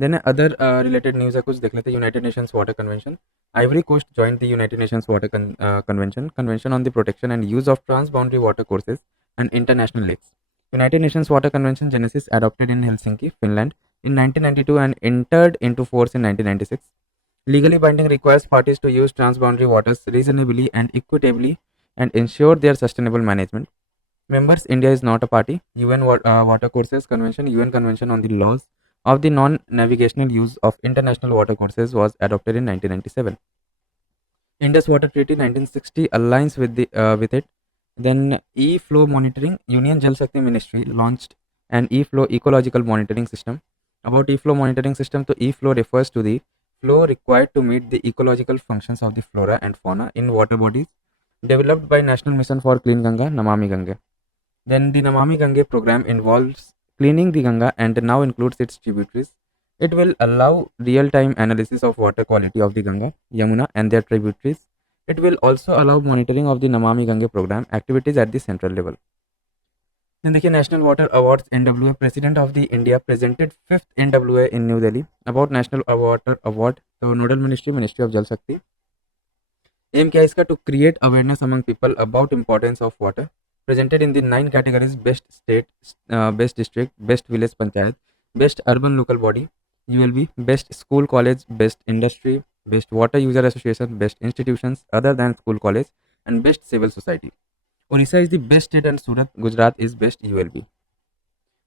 Then other related news है कुछ देख लेते हैं। United Nations water convention, Ivory Coast joined the United Nations water convention on the protection and use of transboundary watercourses and international lakes. United Nations Water Convention Genesis adopted in Helsinki, Finland in 1992 and entered into force in 1996. Legally binding requires parties to use transboundary waters reasonably and equitably and ensure their sustainable management. Members India is not a party. Water Courses Convention, UN Convention on the Laws of the Non-Navigational Use of International Water Courses was adopted in 1997. Indus Water Treaty 1960 aligns with it. Then e-flow monitoring, Union Jal Shakti Ministry launched an e-flow ecological monitoring system. About e-flow monitoring system, so e-flow refers to the flow required to meet the ecological functions of the flora and fauna in water bodies developed by National Mission for Clean Ganga, Namami Ganga. Then the Namami Gange program involves cleaning the Ganga and now includes its tributaries. It will allow real-time analysis of water quality of the Ganga, Yamuna and their tributaries. It will also allow monitoring of the Namami Gange program activities at the central level. Then देखिए national water awards NWA, president of the India presented fifth NWA in New Delhi about national water award. तो nodal ministry of Jal Shakti. Aim क्या है इसका? To create awareness among people about importance of water, presented in the 9 categories: best state, best district, best village panchayat, best urban local body ULB, best school college, best industry, best water user association, best institutions other than school college, and best civil society. Orissa is the best state and Surat, Gujarat is best ULB.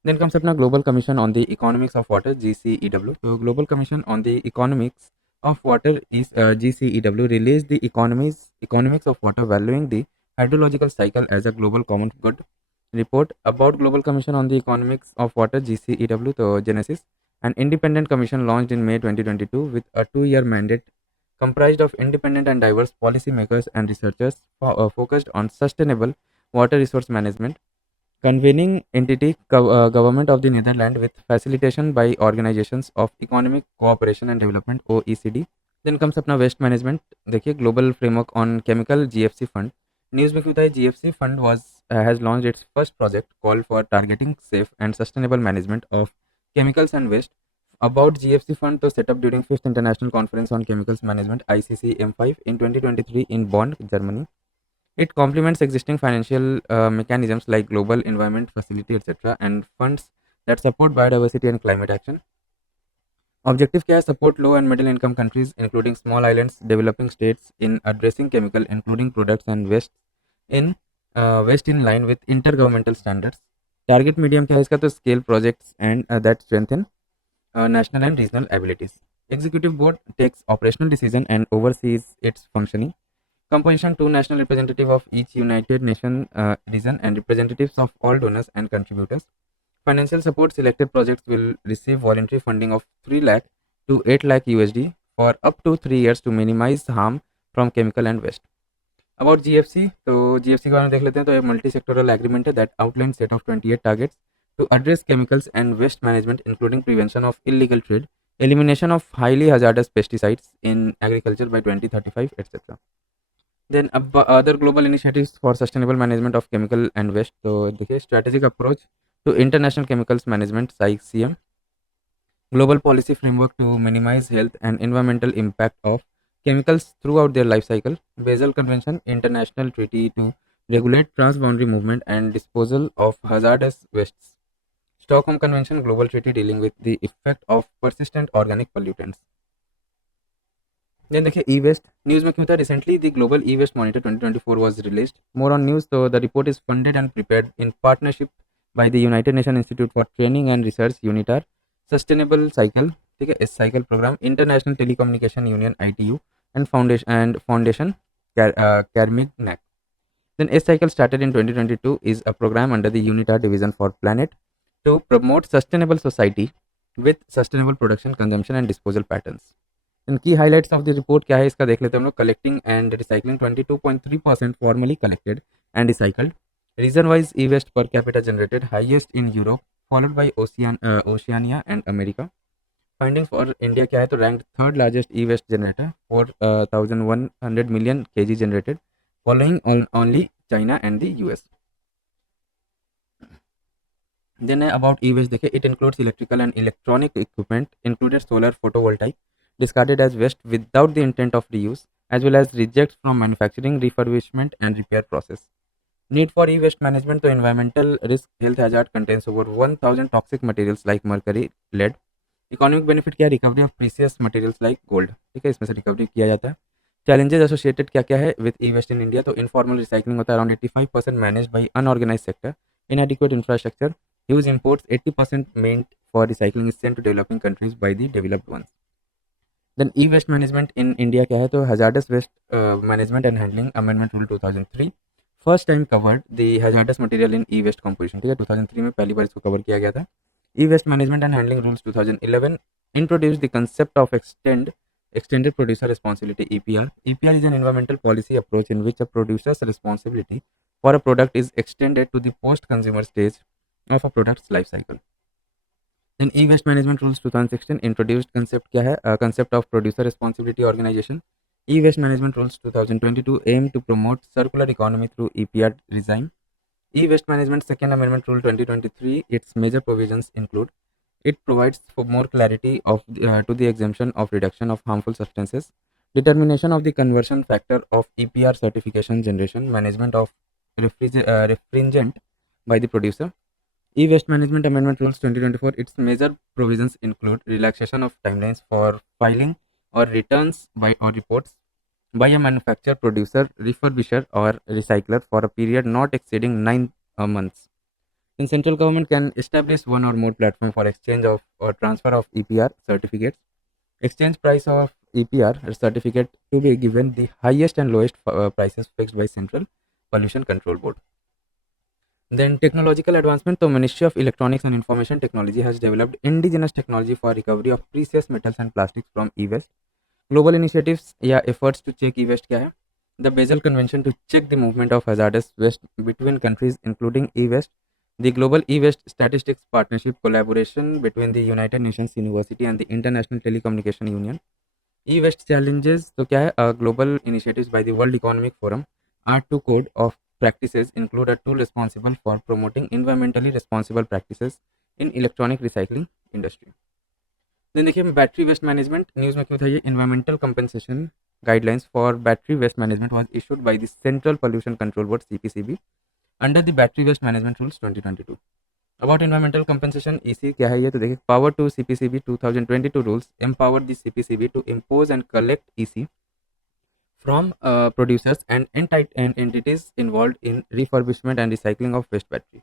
Then comes अपना Global Commission on the Economics of Water GCEW. So Global Commission on the Economics of Water is GCEW released the economics of water, valuing the hydrological cycle as a global common good. Report about Global Commission on the Economics of Water GCEW, so Genesis, an independent commission launched in May 2022 with a 2-year mandate comprised of independent and diverse policymakers and researchers focused on sustainable water resource management. Convening entity Government of the Netherlands with facilitation by Organizations of Economic Cooperation and Development OECD. Then comes अपना waste management. देखिए global framework on chemical GFC fund. News में क्यों था? GFC fund was has launched it's first project call for targeting safe and sustainable management of chemicals and waste. About GFC fund to set up during 5th International Conference on Chemicals Management ICC M5 in 2023 in Bonn, Germany. It complements existing financial mechanisms like Global Environment Facility, etc., and funds that support biodiversity and climate action. Objective क्या है? Support low and middle income countries, including small islands, developing states, in addressing chemical, including products and waste in line with intergovernmental standards. Target medium क्या है इसका? तो scale projects and that strengthen national and regional abilities. Executive board takes operational decision and oversees its functioning. Composition: 2 national representatives of each United Nations region and representatives of all donors and contributors. Financial support: selected projects will receive voluntary funding of 3 lakh to 8 lakh USD for up to 3 years to minimize harm from chemical and waste. About GFC, तो GFC के बारे में देख लेते हैं। तो एक multi sectoral agreement है that outline set of 28 targets to address chemicals and waste management, including prevention of illegal trade, elimination of highly hazardous pesticides in agriculture by 2035, etc. Then other global initiatives for sustainable management of chemical and waste. तो देखिए strategic approach to international chemicals management (SICM), global policy framework to minimize health and environmental impact of chemicals throughout their life cycle, Basel Convention, international treaty to regulate transboundary movement and disposal of hazardous wastes, Stockholm Convention, global treaty dealing with the effect of persistent organic pollutants. Then देखिए ई waste. News में क्यों था? Recently the global e waste monitor 2024 was released. More on news. तो the report is funded and prepared in partnership by the United Nation Institute for Training and Research UNITAR, sustainable cycle, ठीक है, इस cycle programme, international telecommunication union ITU and foundation Carmignac. Then S-Cycle started in 2022 is a program under the UNITAR division for planet to promote sustainable society with sustainable production, consumption and disposal patterns. And key highlights of the report क्या है इसका देख लेते हैं हम लोग। Collecting and recycling 22.3% formally collected and recycled. Region wise e-waste per capita generated highest in Europe, followed by Oceania and America. Findings for India क्या है? तो ranked third largest e-waste generator, 4,100 million kg generated, following only China and the US. Then है about e waste, देखिए it includes electrical and electronic equipment included solar photovoltaic discarded as waste without the intent of reuse, as well as rejects from manufacturing, refurbishment, and repair process. Need for e-waste management to environmental risk health hazard contains over 1000 toxic materials like mercury, lead. Economic benefit क्या है, recovery of precious materials like gold, ठीक है, इसमें से recovery किया जाता है. Challenges associated क्या क्या है with e waste in India, तो इनफॉर्मल रिसाइकलिंग होता है around 85% managed by unorganised sector, inadequate infrastructure, huge imports, 80% meant for recycling is sent to developing countries by the developed ones. Then e-waste management in India क्या है, तो hazardous waste management and handling amendment rule 2003 first time covered the hazardous material in e-waste composition, ठीक है, 2003 में पहली बार इसको cover किया गया था. e-waste management and handling rules 2011 introduced the concept of extended producer responsibility, EPR. EPR is an environmental policy approach in which a producer's responsibility for a product is extended to the post consumer stage of a product's life cycle. Then e-waste management rules 2016 introduced concept क्या है, concept of producer responsibility organization. E-waste management rules 2022 aim to promote circular economy through EPR regime. E-waste management second amendment rule 2023, its major provisions include it provides for more clarity of to the exemption of reduction of harmful substances, determination of the conversion factor of EPR certification generation, management of refrigerant by the producer. E-waste management amendment rules 2024, its major provisions include relaxation of timelines for filing or returns by or reports by a manufacturer, producer, refurbisher or recycler for a period not exceeding 9 months. In central government can establish one or more platform for exchange of or transfer of EPR certificates. Exchange price of EPR certificate to be given the highest and lowest prices fixed by Central Pollution Control Board. Then technological advancement. The Ministry of Electronics and Information Technology has developed indigenous technology for recovery of precious metals and plastics from e-waste. Global initiatives या efforts to check e-waste क्या है? The Basel Convention to check the movement of hazardous waste between countries including e-waste. The Global E-Waste Statistics Partnership collaboration between the United Nations University and the International Telecommunication Union. E-waste challenges तो क्या है? Global initiatives by the World Economic Forum. R2 code of practices include a tool responsible for promoting environmentally responsible practices in electronic recycling industry. Then देखिए battery waste management news में क्यों था ये, environmental compensation guidelines for battery waste management was issued by the central pollution control board CPCB under the battery waste management rules 2022. About environmental compensation EC क्या है ये, तो देखिए power to CPCB 2022 rules empower the CPCB to impose and collect EC from producers and entities involved in refurbishment and recycling of waste battery.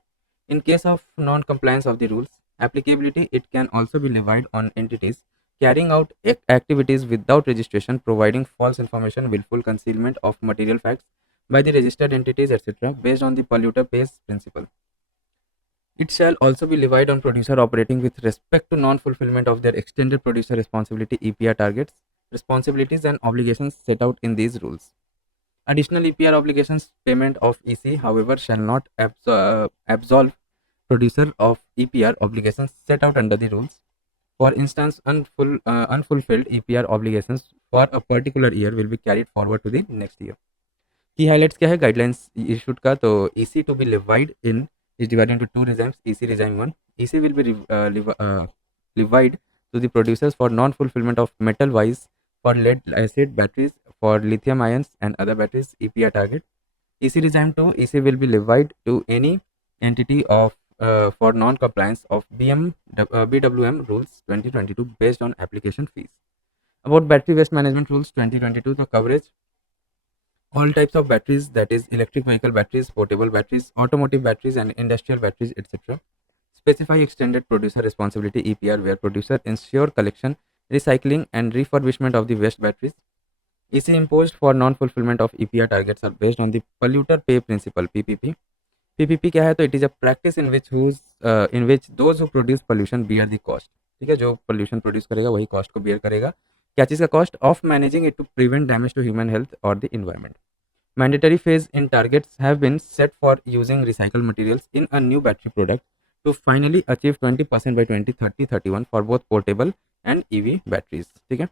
In case of non-compliance of the rules, applicability it can also be levied on entities carrying out activities without registration, providing false information, willful concealment of material facts by the registered entities, etc., based on the polluter pays principle. It shall also be levied on producer operating with respect to non-fulfillment of their extended producer responsibility EPR targets, responsibilities and obligations set out in these rules. Additional EPR obligations payment of EC, however, shall not absolve producer of EPR obligations set out under the rules. For instance, unfulfilled EPR obligations for a particular year will be carried forward to the next year. Key highlights क्या है guidelines issued का, तो EC to be levied in is divided into two regimes. EC regime 1, EC will be levied to the producers for non-fulfillment of metal-wise for lead acid batteries, for lithium ions and other batteries EPR target. EC regime 2, EC will be levied to any entity of for non-compliance of BWM rules 2022 based on application fees. About battery waste management rules 2022, the coverage all types of batteries, that is electric vehicle batteries, portable batteries, automotive batteries and industrial batteries, etc. Specify extended producer responsibility EPR where producer ensure collection, recycling and refurbishment of the waste batteries. EC imposed for non-fulfillment of EPR targets are based on the polluter pay principle PPP. PPP क्या है, तो it is a practice in which those who produce pollution bear the cost. ठीक है, जो pollution produce करेगा वही cost को bear करेगा. क्या चीज़ का cost of managing it to prevent damage to human health or the environment. Mandatory phase in targets have been set for using recycled materials in a new battery product to finally achieve 20% by 2030-31 for both portable and EV batteries. ठीक है,